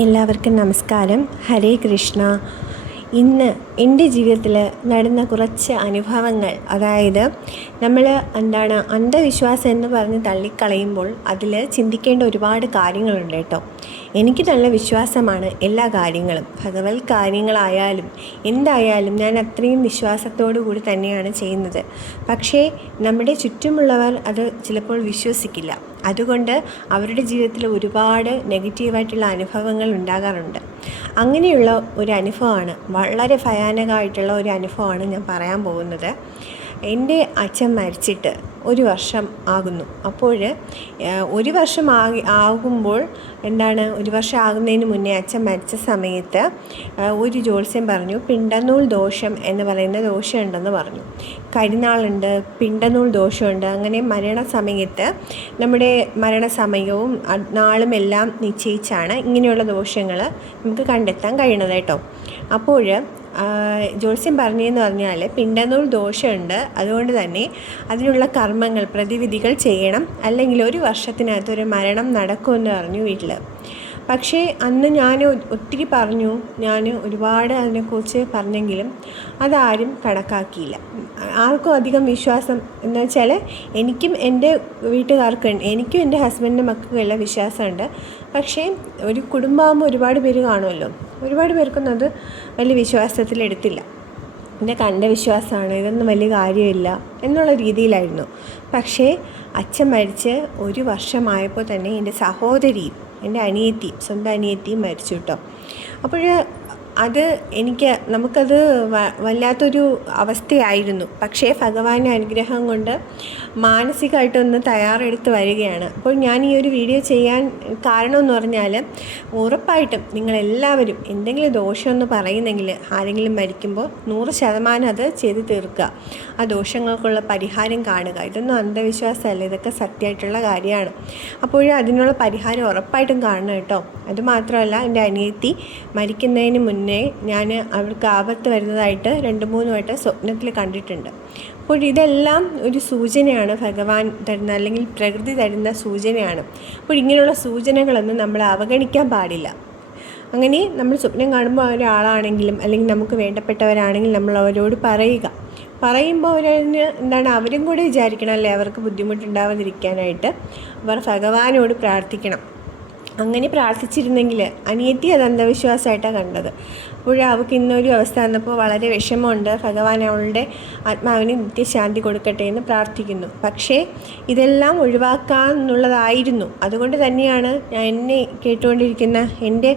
എല്ലാവർക്കും നമസ്കാരം. ഹരേ കൃഷ്ണ. ഇന്ന് എൻ്റെ ജീവിതത്തിൽ നടന്ന കുറച്ച് അനുഭവങ്ങൾ, അതായത് നമ്മൾ അന്ധവിശ്വാസം എന്ന് പറഞ്ഞ് തള്ളിക്കളയുമ്പോൾ അതിൽ ചിന്തിക്കേണ്ട ഒരുപാട് കാര്യങ്ങളുണ്ട് കേട്ടോ. എനിക്ക് നല്ല വിശ്വാസമാണ് എല്ലാ കാര്യങ്ങളും, ഭഗവത് കാര്യങ്ങളായാലും എന്തായാലും ഞാൻ അത്രയും വിശ്വാസത്തോടു കൂടി തന്നെയാണ് ചെയ്യുന്നത്. പക്ഷേ നമ്മുടെ ചുറ്റുമുള്ളവർ അത് ചിലപ്പോൾ വിശ്വസിക്കില്ല. അതുകൊണ്ട് അവരുടെ ജീവിതത്തിൽ ഒരുപാട് നെഗറ്റീവായിട്ടുള്ള അനുഭവങ്ങൾ ഉണ്ടാകാറുണ്ട്. അങ്ങനെയുള്ള ഒരു അനുഭവമാണ്, വളരെ ഭയാനകമായിട്ടുള്ള ഒരു അനുഭവമാണ് ഞാൻ പറയാൻ പോകുന്നത്. എൻ്റെ അച്ഛൻ മരിച്ചിട്ട് 1 വർഷം ആകുന്നു. അപ്പോൾ 1 വർഷം ആകുമ്പോൾ 1 വർഷം ആകുന്നതിന് മുന്നേ അച്ഛൻ മരിച്ച സമയത്ത് ഒരു ജ്യോത്സ്യൻ പറഞ്ഞു, പിണ്ടനൂൽ ദോഷം എന്ന് പറയുന്ന ദോഷമുണ്ടെന്ന് പറഞ്ഞു. കരിനാളുണ്ട്, പിണ്ടനൂൽ ദോഷമുണ്ട്. അങ്ങനെ മരണസമയത്ത് നമ്മുടെ മരണസമയവും നാളും എല്ലാം നിശ്ചയിച്ചാണ് ഇങ്ങനെയുള്ള ദോഷങ്ങൾ നമുക്ക് കണ്ടെത്താൻ കഴിയുന്നത് കേട്ടോ. അപ്പോൾ ജ്യോത്സ്യം പറഞ്ഞതെന്ന് പറഞ്ഞാൽ പിണ്ടനൂൽ ദോഷമുണ്ട്, അതുകൊണ്ട് തന്നെ അതിനുള്ള കർമ്മങ്ങൾ പ്രതിവിധികൾ ചെയ്യണം, അല്ലെങ്കിൽ 1 വർഷത്തിനകത്ത് ഒരു മരണം നടക്കുമെന്ന് പറഞ്ഞു വീട്ടിൽ. പക്ഷേ അന്ന് ഞാൻ ഒത്തിരി പറഞ്ഞു, ഞാൻ ഒരുപാട് അതിനെക്കുറിച്ച് പറഞ്ഞെങ്കിലും അതാരും കണക്കാക്കിയില്ല. ആർക്കും അധികം വിശ്വാസം എന്ന് വെച്ചാൽ എനിക്കും എൻ്റെ വീട്ടുകാർക്കും, എനിക്കും എൻ്റെ ഹസ്ബൻഡിൻ്റെ മക്കൾക്കും എല്ലാം വിശ്വാസമുണ്ട്. പക്ഷേ ഒരു കുടുംബമാകുമ്പോൾ ഒരുപാട് പേര് കാണുമല്ലോ, ഒരുപാട് പേർക്കൊന്നും അത് വലിയ വിശ്വാസത്തിലെടുത്തില്ല. ഇതൊക്കെ അന്ധവിശ്വാസമാണ്, ഇതൊന്നും വലിയ കാര്യമില്ല എന്നുള്ള രീതിയിലായിരുന്നു. പക്ഷേ അച്ഛൻ മരിച്ച് 1 വർഷമായപ്പോൾ തന്നെ എൻ്റെ സഹോദരിയും എൻ്റെ അനിയത്തിയും, സ്വന്തം അനിയത്തിയും മരിച്ചു കേട്ടോ. അപ്പോൾ നമുക്കത് വല്ലാത്തൊരു അവസ്ഥയായിരുന്നു. പക്ഷേ ഭഗവാന്റെ അനുഗ്രഹം കൊണ്ട് മാനസികമായിട്ടൊന്ന് തയ്യാറെടുത്ത് വരികയാണ്. അപ്പോൾ ഞാൻ ഈ ഒരു വീഡിയോ ചെയ്യാൻ കാരണമെന്ന് പറഞ്ഞാൽ, ഉറപ്പായിട്ടും നിങ്ങളെല്ലാവരും എന്തെങ്കിലും ദോഷമെന്ന് പറയുന്നെങ്കിൽ, ആരെങ്കിലും മരിക്കുമ്പോൾ 100% അത് ചെയ്ത് തീർക്കുക, ആ ദോഷങ്ങൾക്കുള്ള പരിഹാരം കാണുക. ഇതൊന്നും അന്ധവിശ്വാസമല്ല, ഇതൊക്കെ സത്യമായിട്ടുള്ള കാര്യമാണ്. അപ്പോൾ അതിനുള്ള പരിഹാരം ഉറപ്പായിട്ടും കാണണം കേട്ടോ. അതുമാത്രമല്ല, എൻ്റെ അനിയത്തി മരിക്കുന്നതിന് മുന്നേ ഞാൻ അവർക്ക് ആപത്ത് വരുന്നതായിട്ട് 2-3 വട്ടം സ്വപ്നത്തിൽ കണ്ടിട്ടുണ്ട്. അപ്പോൾ ഇതെല്ലാം ഒരു സൂചനയാണ്, ഭഗവാൻ തരുന്ന അല്ലെങ്കിൽ പ്രകൃതി തരുന്ന സൂചനയാണ്. അപ്പോൾ ഇങ്ങനെയുള്ള സൂചനകളൊന്നും നമ്മൾ അവഗണിക്കാൻ പാടില്ല. അങ്ങനെ നമ്മൾ സ്വപ്നം കാണുമ്പോൾ ഒരാളാണെങ്കിലും അല്ലെങ്കിൽ നമുക്ക് വേണ്ടപ്പെട്ടവരാണെങ്കിലും നമ്മൾ അവരോട് പറയുമ്പോൾ അവരും കൂടെ വിചാരിക്കണം, അല്ലേ, അവർക്ക് ബുദ്ധിമുട്ടുണ്ടാവാതിരിക്കാനായിട്ട് അവർ ഭഗവാനോട് പ്രാർത്ഥിക്കണം. അങ്ങനെ പ്രാർത്ഥിച്ചിരുന്നെങ്കിൽ അനിയത്തി അത് അന്ധവിശ്വാസമായിട്ടാണ് കണ്ടത്. അപ്പോൾ അവൾക്ക് ഇന്നൊരു അവസ്ഥ വന്നപ്പോൾ വളരെ വിഷമമുണ്ട്. ഭഗവാൻ അവളുടെ ആത്മാവിന് നിത്യശാന്തി കൊടുക്കട്ടെ എന്ന് പ്രാർത്ഥിക്കുന്നു. പക്ഷേ ഇതെല്ലാം ഒഴിവാക്കാമെന്നുള്ളതായിരുന്നു. അതുകൊണ്ട് തന്നെയാണ് എന്നെ കേട്ടുകൊണ്ടിരിക്കുന്ന എൻ്റെ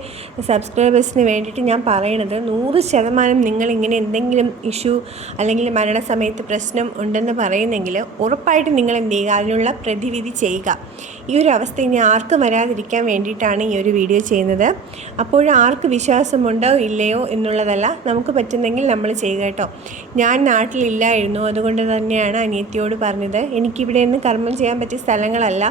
സബ്സ്ക്രൈബേഴ്സിന് വേണ്ടിയിട്ട് ഞാൻ പറയണത്, 100% നിങ്ങളിങ്ങനെ എന്തെങ്കിലും ഇഷ്യൂ അല്ലെങ്കിൽ മരണസമയത്ത് പ്രശ്നം ഉണ്ടെന്ന് പറയുന്നെങ്കിൽ ഉറപ്പായിട്ടും നിങ്ങൾ എന്ത് ചെയ്യുക, അതിനുള്ള പ്രതിവിധി ചെയ്യുക. ഈ ഒരു അവസ്ഥ ഇനി ആർക്കും വരാതിരിക്കാൻ വേണ്ടിയിട്ടാണ് ഈ ഒരു വീഡിയോ ചെയ്യുന്നത്. അപ്പോൾ ആർക്ക് വിശ്വാസമുണ്ടോ ഇല്ലയോ എന്നുള്ളതല്ല, നമുക്ക് പറ്റുന്നെങ്കിൽ നമ്മൾ ചെയ്യുക കേട്ടോ. ഞാൻ നാട്ടിലില്ലായിരുന്നു, അതുകൊണ്ട് തന്നെയാണ് അനിയത്തിയോട് പറഞ്ഞത്. എനിക്കിവിടെ നിന്ന് കർമ്മം ചെയ്യാൻ പറ്റിയ സ്ഥലങ്ങളല്ല,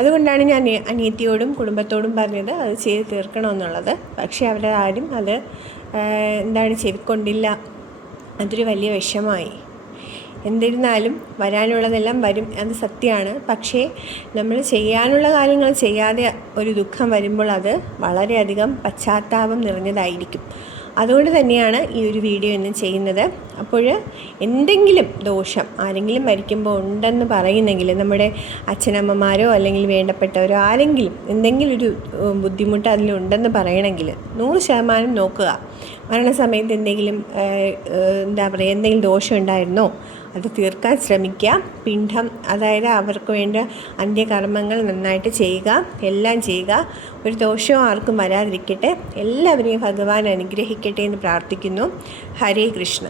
അതുകൊണ്ടാണ് ഞാൻ അനിയത്തിയോടും കുടുംബത്തോടും പറഞ്ഞത് അത് ചെയ്ത് തീർക്കണമെന്നുള്ളത്. പക്ഷേ അവരാരും അത് ചെവിക്കൊണ്ടില്ല. അതൊരു വലിയ വിഷമമായി. എന്നിരുന്നാലും വരാനുള്ളതെല്ലാം വരും, അത് സത്യമാണ്. പക്ഷേ നമ്മൾ ചെയ്യാനുള്ള കാര്യങ്ങൾ ചെയ്യാതെ ഒരു ദുഃഖം വരുമ്പോൾ അത് വളരെയധികം പശ്ചാത്താപം നിറഞ്ഞതായിരിക്കും. അതുകൊണ്ട് തന്നെയാണ് ഈ ഒരു വീഡിയോ ഇന്ന് ചെയ്യുന്നത്. അപ്പോൾ എന്തെങ്കിലും ദോഷം ആരെങ്കിലും മരിക്കുമ്പോൾ ഉണ്ടെന്ന് പറയുന്നെങ്കിൽ, നമ്മുടെ അച്ഛനമ്മമാരോ അല്ലെങ്കിൽ വേണ്ടപ്പെട്ടവരോ ആരെങ്കിലും എന്തെങ്കിലും ഒരു ബുദ്ധിമുട്ട് അതിലുണ്ടെന്ന് പറയണമെങ്കിൽ 100% നോക്കുക. മരണസമയത്ത് എന്തെങ്കിലും എന്തെങ്കിലും ദോഷം ഉണ്ടായിരുന്നോ അത് തീർക്കാൻ ശ്രമിക്കുക. പിണ്ഡം, അതായത് അവർക്ക് വേണ്ട അന്ത്യകർമ്മങ്ങൾ നന്നായിട്ട് ചെയ്യുക, എല്ലാം ചെയ്യുക. ഒരു ദോഷവും ആർക്കും വരാതിരിക്കട്ടെ. എല്ലാവരെയും ഭഗവാൻ അനുഗ്രഹിക്കട്ടെ എന്ന് പ്രാർത്ഥിക്കുന്നു. ഹരേ കൃഷ്ണ.